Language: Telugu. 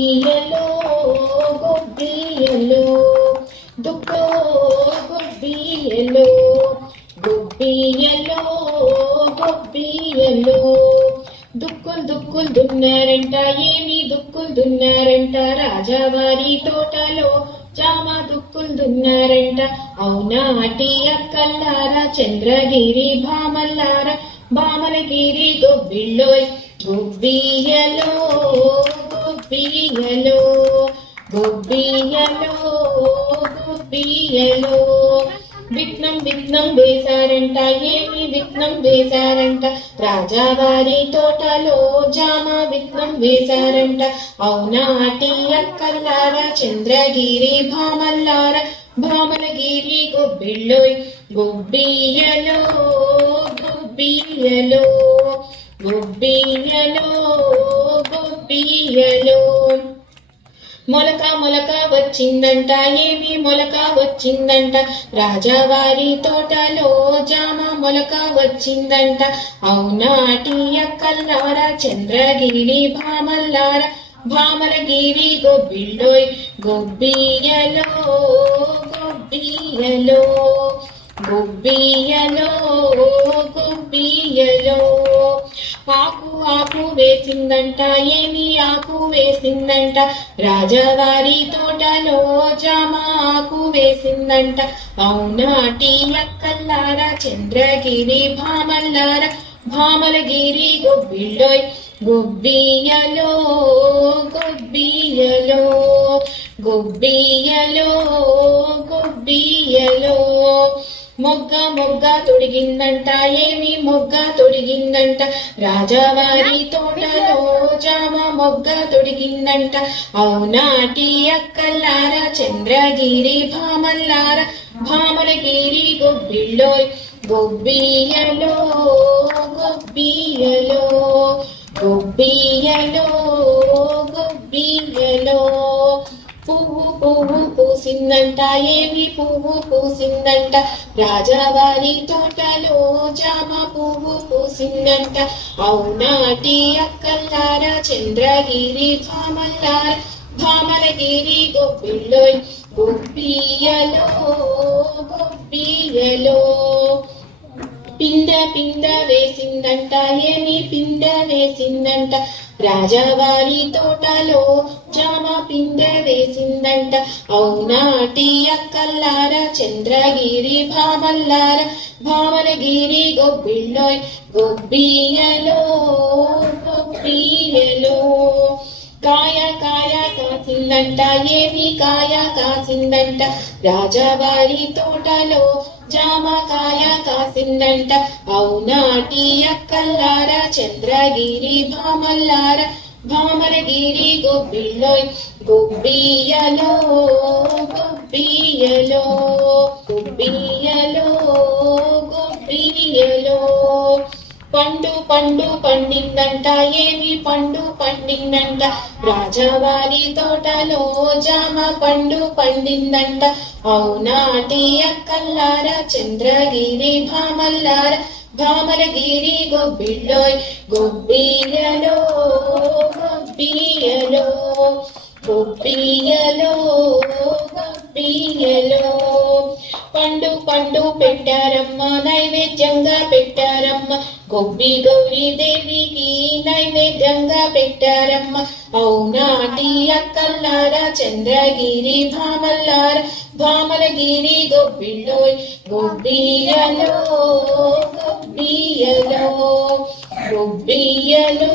గుబ్బియలో గుబ్బియలో దుక్కో గుబ్బియలో గుబ్బియలో గుబ్బియలో దుక్కులు దుక్కులు దున్నారంట ఏమి దుక్కులు దున్నారంట రాజావారి తోటలో జామ దుక్కులు దున్నారంట అవునా అటి అక్కల్లారా చంద్రగిరి భామల్లారా భామలగిరి గొబ్బిళ్ళోయ్ గుబ్బియలో గుబ్బియలో గుబ్బియలో గుబ్బియలో విఘ్నం విఘ్నం వేశారంట ఏమి విఘ్నం వేశారంట రాజావారి తోటలో జామ విఘ్నం వేశారంట అవునా అటి అక్కల్లారా చంద్రగిరి భామల్లారా భామలగిరి గొబ్బిళ్ళోయ్ గుబ్బియలో గుబ్బియలో గుబ్బియలో గుబ్బియలో మొలక మొలక వచ్చిందంట ఏమి మొలక వచ్చిందంట రాజావారి తోటలో జామ మొలక వచ్చిందంట అవునా అటి అక్కల్లారా చంద్రగిరి భామల్లారా భామలగిరి గొబ్బిళ్ళోయ్ గుబ్బియలో గుబ్బియలో గుబ్బియలో గుబ్బియలో ఆకు ఆకు వేసిందంట ఏమి ఆకు వేసిందంట రాజావారి తోటలో జామ ఆకు వేసిందంట అవునా అటి అక్కల్లారా చంద్రగిరి భామల్లారా భామలగిరి గొబ్బిళ్ళోయ్ గుబ్బియలో గుబ్బియలో గుబ్బియలో గుబ్బియలో మొగ్గ మొగ్గ తొడిగిందంట ఏమి మొగ్గ తొడిగిందంట రాజావారి తోటలో జామ మొగ్గ తొడిగిందంట అవునా అటి అక్కల్లారా చంద్రగిరి భామల్లారా భామలగిరి గొబ్బిళ్ళోయ్ గుబ్బియలో గుబ్బియలో గుబ్బియలో గుబ్బియలో పువ్వు పువ్వు పూసిందంట ఏమి పువ్వు పూసిందంట రాజావారి తోటలో జామ పువ్వు పూసిందంట అవునా అటి అక్కల్లారా చంద్రగిరి భామల్లారా భామలగిరి గొబ్బిళ్ళోయ్ గుబ్బియలో గుబ్బియలో పిండ పిండ వేసిందంట ఏమి పిండ వేసిందంట రాజావారి తోటలో జామ పిండ వేసిందంట అవునా అటి అక్కల్లారా చంద్రగిరి భామల్లారా భామలగిరి గొబ్బిళ్ళోయ్ గుబ్బియలో గుబ్బియలో కాయ కాయ కాసిందంట ఏమి కాయ కాసిందంట రాజావారి తోటలో జామ కాయ కాసిందంట అవునా అటి అక్కల్లారా చంద్రగిరి భామల్లారా భామలగిరి గొబ్బిళ్ళోయ్ గుబ్బియలో గుబ్బియలో గుబ్బియలో గుబ్బియలో పండు పండు పండిందంట ఏమి పండు పండిందంట రాజావారి తోటలో జామ పండు పండిందంట అవునా అటి అక్కల్లారా చంద్రగిరి భామల్లారా భామలగిరి గొబ్బిళ్ళోయ్ గుబ్బియలో గుబ్బియలో గుబ్బియలో గుబ్బియలో పండు పండు పెట్టారమ్మ నైవేద్యంగా పెట్టారమ్మ గొబ్బి గౌరీ దేవికి నైవేద్యంగా పెట్టారమ్మ అవునా అటి అక్కల్లారా చంద్రగిరి భామల్లారా భామలగిరి గొబ్బిళ్ళోయ్ గుబ్బియలో గుబ్బియలో గుబ్బియలో